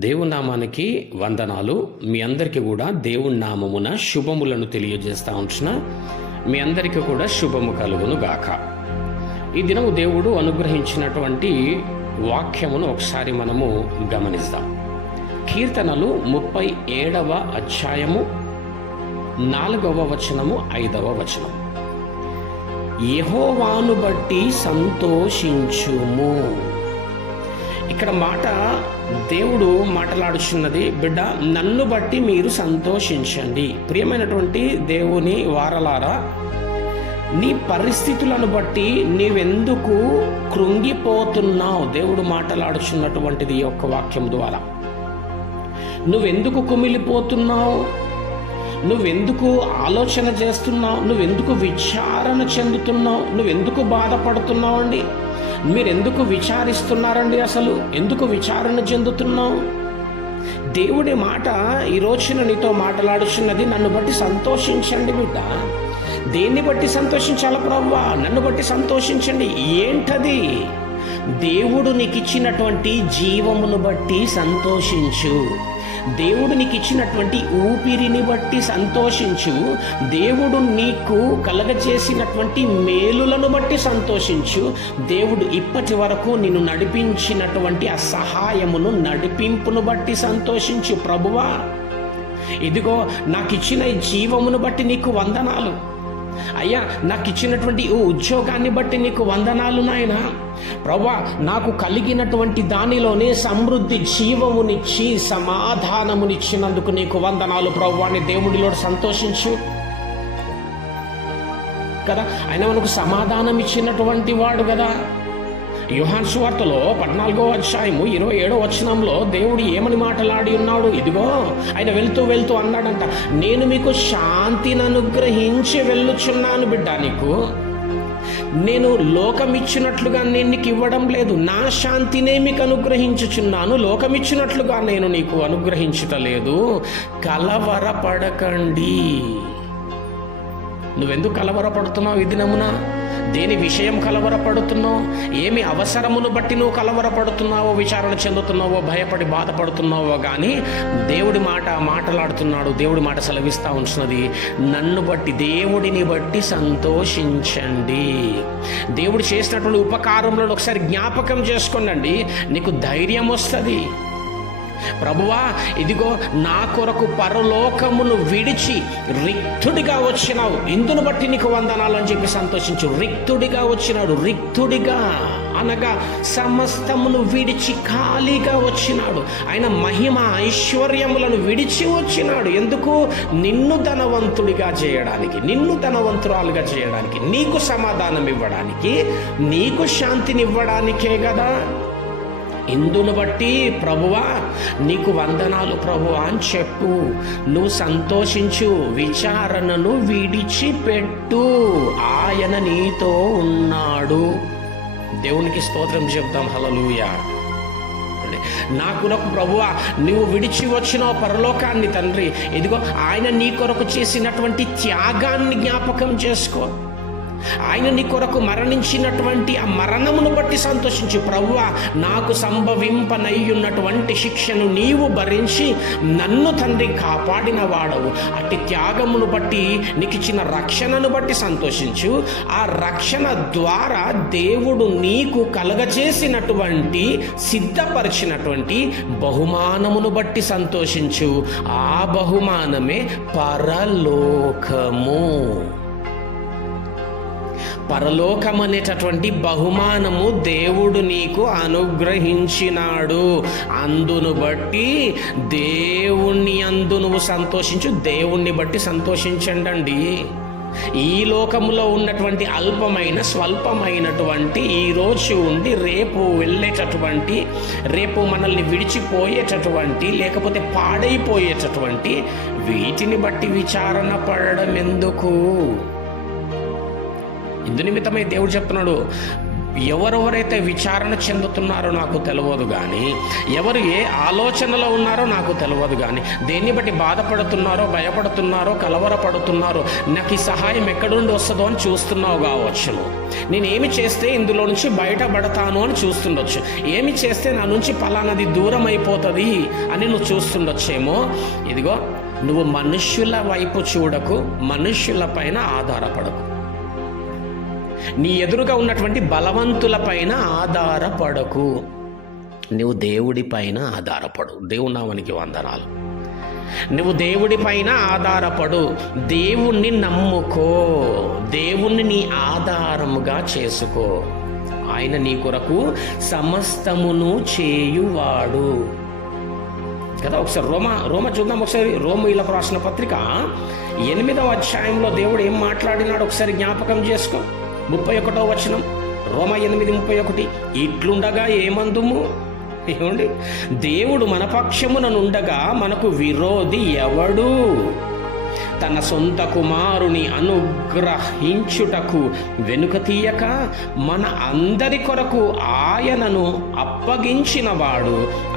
దేవుని నామానికి వందనాలు. మీ అందరికీ కూడా దేవుని నామమున శుభములను తెలియజేస్తూ ఉంటున్న మీ అందరికీ కూడా శుభము కలుగును గాక. ఈ దినము దేవుడు అనుగ్రహించినటువంటి వాక్యమును ఒకసారి మనము గమనిద్దాం. కీర్తనలు 37వ అధ్యాయము 4వ వచనము 5వ వచనం. యెహోవాను బట్టి సంతోషించుము. ఇక్కడ మాట దేవుడు మాట్లాడుచున్నది, బిడ్డ నన్ను బట్టి మీరు సంతోషించండి. ప్రియమైనటువంటి దేవుని వారలారా, నీ పరిస్థితులను బట్టి నీవెందుకు కృంగిపోతున్నావు? దేవుడు మాట్లాడుచున్నటువంటిది ఈ యొక్క వాక్యం ద్వారా. నువ్వెందుకు కుమిలిపోతున్నావు? నువ్వెందుకు ఆలోచన చేస్తున్నావు? నువ్వెందుకు విచారణ చెందుతున్నావు? నువ్వెందుకు బాధపడుతున్నావు అండి? మీరెందుకు విచారిస్తున్నారండి? అసలు ఎందుకు విచారణ చెందుతున్నావు? దేవుడి మాట ఈ రోజున నీతో మాట్లాడుచున్నది, నన్ను బట్టి సంతోషించండి బిడ్డ. దేన్ని బట్టి సంతోషించాల ప్రభువా? నన్ను బట్టి సంతోషించండి. ఏంటది? దేవుడు నీకు ఇచ్చినటువంటి జీవమును బట్టి సంతోషించు. దేవుడు నీకు ఇచ్చినటువంటి ఊపిరిని బట్టి సంతోషించు. దేవుడు నీకు కలగజేసినటువంటి మేలులను బట్టి సంతోషించు. దేవుడు ఇప్పటి వరకు నిన్ను నడిపించినటువంటి ఆ సహాయమును, నడిపింపును బట్టి సంతోషించు. ప్రభువా, ఇదిగో నాకు ఇచ్చిన ఈ జీవమును బట్టి నీకు వందనాలు అయ్యా. నాకు ఇచ్చినటువంటి ఉద్యోగాన్ని బట్టి నీకు వందనాలు నాయనా. ప్రభువా, నాకు కలిగినటువంటి దానిలోనే సమృద్ధి జీవమునిచ్చి సమాధానమునిచ్చినందుకు నీకు వందనాలు ప్రభువా అని దేవుడిలో సంతోషించు కదా. ఆయన మనకు సమాధానం ఇచ్చినటువంటి వాడు కదా. యోహాను సువార్తలో 14వ అధ్యాయము 27వ వచనంలో దేవుడు ఏమని మాట్లాడి ఉన్నాడు? ఇదిగో ఆయన వెళ్తూ అన్నాడంట, నేను మీకు శాంతిని అనుగ్రహించి వెళ్ళుచున్నాను బిడ్డ. నేను లోకమిచ్చినట్లుగా నేను నీకు ఇవ్వడం లేదు, నా శాంతినే మీకు అనుగ్రహించుచున్నాను. లోకమిచ్చినట్లుగా నేను నీకు అనుగ్రహించుటలేదు. కలవరపడకండి. నువ్వెందుకు కలవరపడుతున్నావు ఈ దినమున? దేని విషయం కలవరపడుతున్నావు? ఏమి అవసరమును బట్టి నువ్వు కలవరపడుతున్నావో, విచారణ చెందుతున్నావో, భయపడి బాధపడుతున్నావో కానీ దేవుడి మాట మాట్లాడుతున్నాడు. దేవుడి మాట సెలవిస్తూ ఉంటున్నది, నన్ను బట్టి, దేవుడిని బట్టి సంతోషించండి. దేవుడు చేసినటువంటి ఉపకారంలో ఒకసారి జ్ఞాపకం చేసుకోండి, నీకు ధైర్యం వస్తుంది. ప్రభువా, ఇదిగో నా కొరకు పరలోకమును విడిచి రిక్తుడిగా వచ్చినావు, ఇందును బట్టి నీకు వందనాలు అని చెప్పి సంతోషించు. రిక్తుడిగా వచ్చినాడు. రిక్తుడిగా అనగా సమస్తమును విడిచి ఖాళీగా వచ్చినాడు. ఆయన మహిమ ఐశ్వర్యములను విడిచి వచ్చినాడు. ఎందుకు? నిన్ను ధనవంతుడిగా చేయడానికి, నిన్ను ధనవంతురాలుగా చేయడానికి, నీకు సమాధానం ఇవ్వడానికి, నీకు శాంతిని ఇవ్వడానికే కదా. ఇందును బట్టి ప్రభువా నీకు వందనాలు ప్రభువా అని చెప్పు. నువ్వు సంతోషించు, విచారణను విడిచిపెట్టు, ఆయన నీతో ఉన్నాడు. దేవునికి స్తోత్రం చెప్తాం. హల్లెలూయా. నాకు ప్రభువా నువ్వు విడిచి వచ్చిన పరలోకాన్ని తండ్రి, ఇదిగో ఆయన నీ కొరకు చేసినటువంటి త్యాగాన్ని జ్ఞాపకం చేసుకో. ఆయన నీ కొరకు మరణించినటువంటి ఆ మరణమును బట్టి సంతోషించు. ప్రభువా, నాకు సంభవింపనయ్యున్నటువంటి శిక్షను నీవు భరించి నన్ను తండ్రి కాపాడిన వాడవు. అట్టి త్యాగమును బట్టి నీకు ఇచ్చిన రక్షణను బట్టి సంతోషించు. ఆ రక్షణ ద్వారా దేవుడు నీకు కలగజేసినటువంటి, సిద్ధపరిచినటువంటి బహుమానమును బట్టి సంతోషించు. ఆ బహుమానమే పరలోకము. పరలోకం అనేటటువంటి బహుమానము దేవుడు నీకు అనుగ్రహించినాడు. అందును బట్టి దేవుణ్ణి అందు నువ్వు సంతోషించు. దేవుణ్ణి బట్టి సంతోషించండి. ఈ లోకములో ఉన్నటువంటి అల్పమైన, స్వల్పమైనటువంటి ఈ రోజు ఉండి రేపు వెళ్ళేటటువంటి, రేపు మనల్ని విడిచిపోయేటటువంటి, లేకపోతే పాడైపోయేటటువంటి వీటిని బట్టి విచారణ పడడం ఎందుకు? ఇందు నిమిత్తమై దేవుడు చెప్తున్నాడు, ఎవరెవరైతే విచారణ చెందుతున్నారో నాకు తెలియదు కానీ, ఎవరు ఏ ఆలోచనలో ఉన్నారో నాకు తెలియదు కానీ, దేన్ని బట్టి బాధపడుతున్నారో, భయపడుతున్నారో, కలవరపడుతున్నారో, నాకు ఈ సహాయం ఎక్కడి నుండి వస్తుందో అని చూస్తున్నావు కావచ్చును. నేను ఏమి చేస్తే ఇందులో నుంచి బయటపడతాను అని చూస్తుండొచ్చు. ఏమి చేస్తే నా నుంచి పలానది దూరం అయిపోతుంది అని నువ్వు చూస్తుండొచ్చేమో. ఇదిగో, నువ్వు మనుష్యుల వైపు చూడకు, మనుష్యుల పైన ఆధారపడకు. నీ ఎదురుగా ఉన్నటువంటి బలవంతుల పైన ఆధారపడకు. నువ్వు దేవుడి పైన ఆధారపడు. దేవుని నామానికి వందనాలు. నువ్వు దేవుడి పైన ఆధారపడు. దేవుణ్ణి నమ్ముకో. దేవుణ్ణి నీ ఆధారముగా చేసుకో. ఆయన నీ కొరకు సమస్తమును చేయువాడు కదా. ఒకసారి రోమ చూద్దాం. ఒకసారి రోమీయులకు రాసిన పత్రిక 8వ అధ్యాయంలో దేవుడు ఏం మాట్లాడినాడు ఒకసారి జ్ఞాపకం చేసుకో. 31వ వచనం, రోమ 8:31. ఇట్లుండగా ఏమందుము? ఏమండి, దేవుడు మన పక్షముననుండగా మనకు విరోధి ఎవడు? తన సొంత కుమారుని అనుగ్రహించుటకు వెనుక తీయక మన అందరి కొరకు ఆయనను అప్పగించినవాడు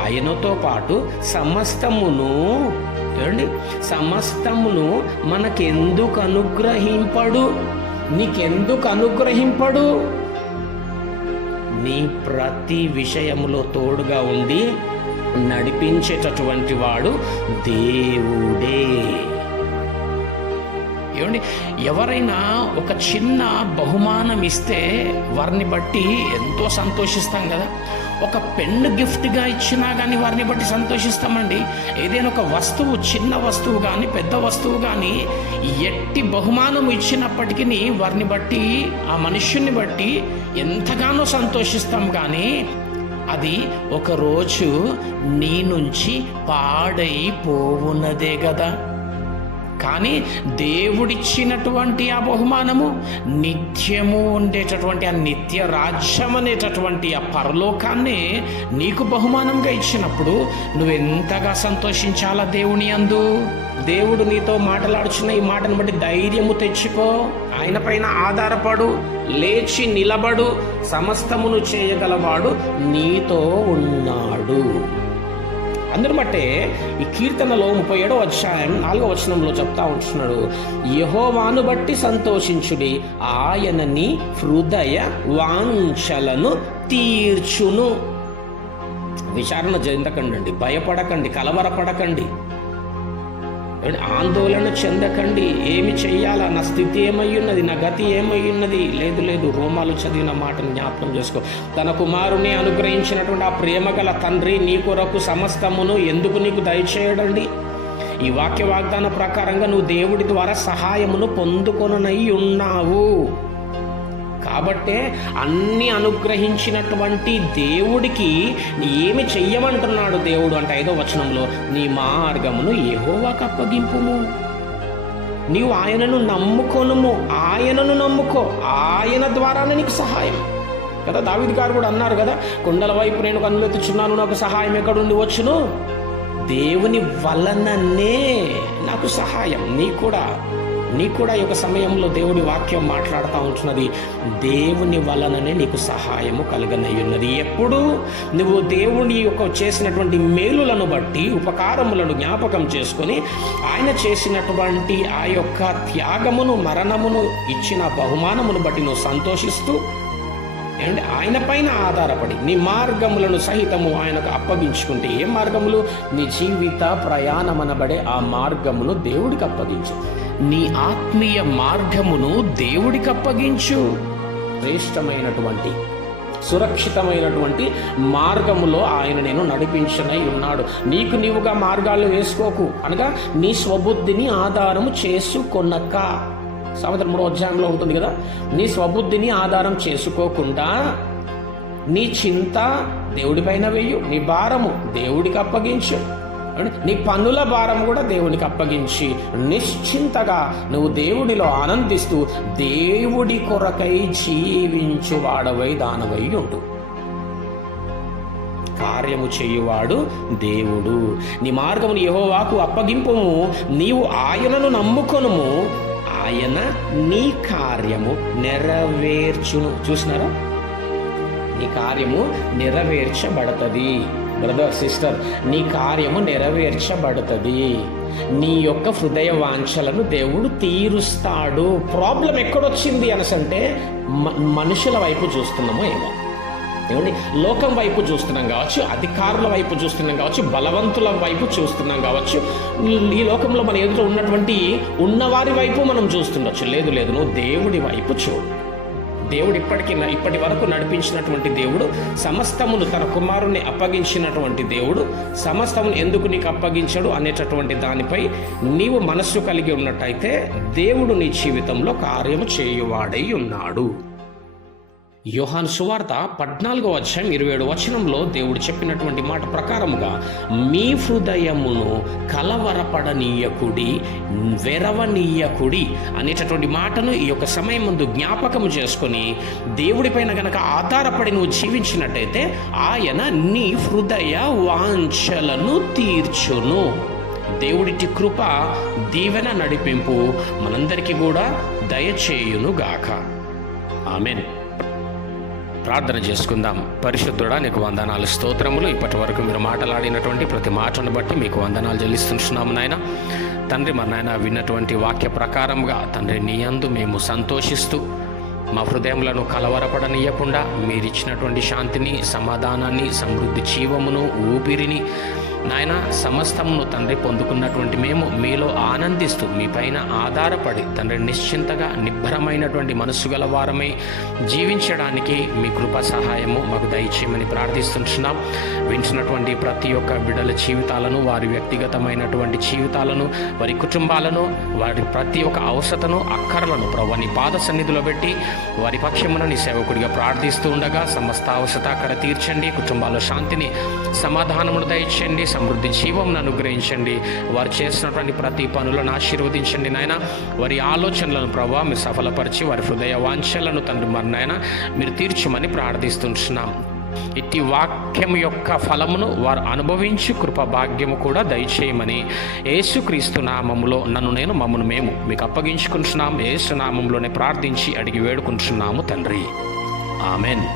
ఆయనతో పాటు సమస్తమును మనకెందుకు అనుగ్రహింపడు? నీకెందుకు అనుగ్రహింపడు? నీ ప్రతి విషయములో తోడుగా ఉండి నడిపించేటటువంటి వాడు దేవుడే. ఏమండి, ఎవరైనా ఒక చిన్న బహుమానం ఇస్తే వారిని బట్టి ఎంతో సంతోషిస్తాం కదా. ఒక పెన్ను గిఫ్ట్గా ఇచ్చినా కానీ వారిని బట్టి సంతోషిస్తామండి. ఏదైనా ఒక వస్తువు, చిన్న వస్తువు కానీ పెద్ద వస్తువు కానీ, ఎట్టి బహుమానం ఇచ్చినప్పటికీ వారిని బట్టి, ఆ మనుష్యుని బట్టి ఎంతగానో సంతోషిస్తాం. కానీ అది ఒకరోజు నీ నుంచి పాడైపోవున్నదే కదా. కానీ దేవుడిచ్చినటువంటి ఆ బహుమానము నిత్యము ఉండేటటువంటి ఆ నిత్య రాజ్యం అనేటటువంటి ఆ పరలోకాన్నే నీకు బహుమానంగా ఇచ్చినప్పుడు నువ్వెంతగా సంతోషించాలా దేవుని యందు. దేవుడు నీతో మాట్లాడుచున్న ఈ మాటను బట్టి ధైర్యము తెచ్చుకో. ఆయన పైన ఆధారపడు, లేచి నిలబడు. సమస్తమును చేయగలవాడు నీతో ఉన్నాడు. అందరూ బట్టే ఈ కీర్తనలో 37వ అధ్యాయం 4వ వచనంలో చెప్తా ఉంటున్నాడు, యెహోవాను బట్టి సంతోషించుడి, ఆయన నీ హృదయ వాంఛలను తీర్చును. విచారణ చెందకండి, భయపడకండి, కలవరపడకండి, ఆందోళన చెందకండి. ఏమి చెయ్యాలా, నా స్థితి ఏమయ్యున్నది, నా గతి ఏమయ్యున్నది? లేదు, రోమాలు చదివిన మాటను జ్ఞాపకం చేసుకో. తన కుమారుని అనుగ్రహించినటువంటి ఆ ప్రేమ గల తండ్రి నీ కొరకు సమస్తమును ఎందుకు నీకు దయచేయడండి? ఈ వాక్య వాగ్దాన ప్రకారంగా నువ్వు దేవుడి ద్వారా సహాయమును పొందుకొనై ఉన్నావు. కాబట్టే అన్ని అనుగ్రహించినటువంటి దేవుడికి ఏమి చెయ్యమంటున్నాడు దేవుడు అంటే 5వ వచనంలో, నీ మార్గమును యెహోవాకు అప్పగింపుము. నీవు ఆయనను నమ్ముకొనుము, ఆయనను నమ్ముకో, ఆయన ద్వారానే నీకు సహాయం కదా. దావీదు గారు కూడా అన్నారు కదా, కొండల వైపు నేను కన్నులెత్తుచున్నాను, నాకు సహాయం ఎక్కడుండి వచ్చును? దేవుని వలననే నాకు సహాయం. నీ కూడా ఈ యొక్క సమయంలో దేవుడి వాక్యం మాట్లాడుతూ ఉంటున్నది, దేవుని వలననే నీకు సహాయము కలగనయ్యున్నది. ఎప్పుడు నువ్వు దేవుని యొక్క చేసినటువంటి మేలులను బట్టి, ఉపకారములను జ్ఞాపకం చేసుకొని, ఆయన చేసినటువంటి ఆ యొక్క త్యాగమును, మరణమును, ఇచ్చిన బహుమానమును బట్టి నువ్వు సంతోషిస్తూ అండ్ ఆయన పైన ఆధారపడి నీ మార్గములను సహితము ఆయనకు అప్పగించుకుంటే, ఏ మార్గములు? నీ జీవిత ప్రయాణమనబడే ఆ మార్గమును దేవుడికి అప్పగించు. నీ ఆత్మీయ మార్గమును దేవుడికి అప్పగించు. శ్రేష్టమైనటువంటి, సురక్షితమైనటువంటి మార్గములో ఆయన నేను నడిపించనై ఉన్నాడు. నీకు నీవుగా మార్గాలు వేసుకోకు, అనగా నీ స్వబుద్ధిని ఆధారము చేసుకొనక. సామెతలు 3వ అధ్యాయంలో ఉంటుంది కదా, నీ స్వబుద్ధిని ఆధారం చేసుకోకుండా నీ చింత దేవుడిపైన వేయు, నీ భారము దేవుడికి అప్పగించు, నీ పన్నుల భారం కూడా దేవుడికి అప్పగించి నిశ్చింతగా నువ్వు దేవుడిలో ఆనందిస్తూ దేవుడి కొరకై జీవించు వాడవై దానవై ఉంటు. కార్యము చేయువాడు దేవుడు. నీ మార్గమును యెహోవాకు అప్పగింపుము, నీవు ఆయనను నమ్ముకొనుము, ఆయన నీ కార్యము నెరవేర్చును. చూసినారా? నీ కార్యము నెరవేర్చబడుతుంది. బ్రదర్, సిస్టర్, నీ కార్యము నెరవేర్చబడుతుంది. నీ యొక్క హృదయ వాంఛలను దేవుడు తీరుస్తాడు. ప్రాబ్లం ఎక్కడొచ్చింది అనసంటే మనుషుల వైపు చూస్తున్నామో ఏమో. ఏమండి, లోకం వైపు చూస్తున్నాం కావచ్చు, అధికారుల వైపు చూస్తున్నాం కావచ్చు, బలవంతుల వైపు చూస్తున్నాం కావచ్చు, ఈ లోకంలో మన ఎదుట ఉన్నవారి వైపు మనం చూస్తుండొచ్చు. లేదు, నువ్వు దేవుడి వైపు చూడు. దేవుడు ఇప్పటి వరకు నడిపించినటువంటి దేవుడు, సమస్తమును తన కుమారుణ్ణి అప్పగించినటువంటి దేవుడు, సమస్తమును ఎందుకు నీకు అప్పగించడు అనేటటువంటి దానిపై నీవు మనస్సు కలిగి ఉన్నట్టయితే దేవుడు నీ జీవితంలో కార్యము చేయువాడై ఉన్నాడు. యోహాను సువార్త 14:27 దేవుడు చెప్పినటువంటి మాట ప్రకారముగా మీ హృదయమును కలవరపడనీయకుడి, వెరవనీయకుడి అనేటటువంటి మాటను ఈ యొక్క సమయం ముందు జ్ఞాపకము చేసుకొని దేవుడిపైన గనక ఆధారపడి నువ్వు జీవించినట్టయితే ఆయన నీ హృదయ వాంఛలను తీర్చును. దేవుడిటి కృప, దీవెన, నడిపింపు మనందరికీ కూడా దయచేయునుగాక. ఆమెన్. ప్రార్థన చేసుకుందాం. పరిశుద్ధుడా, నీకు వందనాలు, స్తోత్రములు. ఇప్పటి వరకు మీరు మాట్లాడినటువంటి ప్రతి మాటను బట్టి మీకు వందనాలు చెల్లిస్తున్నాము నాయన. తండ్రి, మన నాయన విన్నటువంటి వాక్య ప్రకారంగా తండ్రి నీ యందు మేము సంతోషిస్తూ మా హృదయములను కలవరపడనీయకుండా మీరిచ్చినటువంటి శాంతిని, సమాధానాన్ని, సమృద్ధి జీవమును, ఊపిరిని నాయన సమస్తమును తండ్రి పొందుకున్నటువంటి మేము మీలో ఆనందిస్తూ మీ పైన ఆధారపడి తండ్రి నిశ్చింతగా నిబ్బరమైనటువంటి మనస్సు గల వారమై జీవించడానికి మీ కృప సహాయము మాకు దయచేయమని ప్రార్థిస్తున్నాం. వింటున్నటువంటి ప్రతి ఒక్క బిడ్డల జీవితాలను, వారి వ్యక్తిగతమైనటువంటి జీవితాలను, వారి కుటుంబాలను, వారి ప్రతి ఒక్క అవసరతను, అక్కరలను ప్రభువా నీ పాద సన్నిధిలో పెట్టి వారి పక్షమున నీ సేవకుడిగా ప్రార్థిస్తూ ఉండగా సమస్త అవసరత అక్కడ తీర్చండి. కుటుంబాల శాంతిని, సమాధానమును దయచేయండి. సమృద్ధి జీవంను అనుగ్రహించండి. వారు చేసినటువంటి ప్రతి పనులను ఆశీర్వదించండి నాయన. వారి ఆలోచనలను ప్రభువా మీరు సఫలపరిచి వారి హృదయ వాంఛలను తండ్రి మరి నాయన మీరు తీర్చమని ప్రార్థిస్తున్నాం. ఇట్టి వాక్యం యొక్క ఫలమును వారు అనుభవించి కృప భాగ్యము కూడా దయచేయమని యేసుక్రీస్తు నామములో మమ్మను మేము మీకు అప్పగించుకుంటున్నాం. యేసు నామంలోనే ప్రార్థించి అడిగి వేడుకుంటున్నాము తండ్రి. ఆమెన్.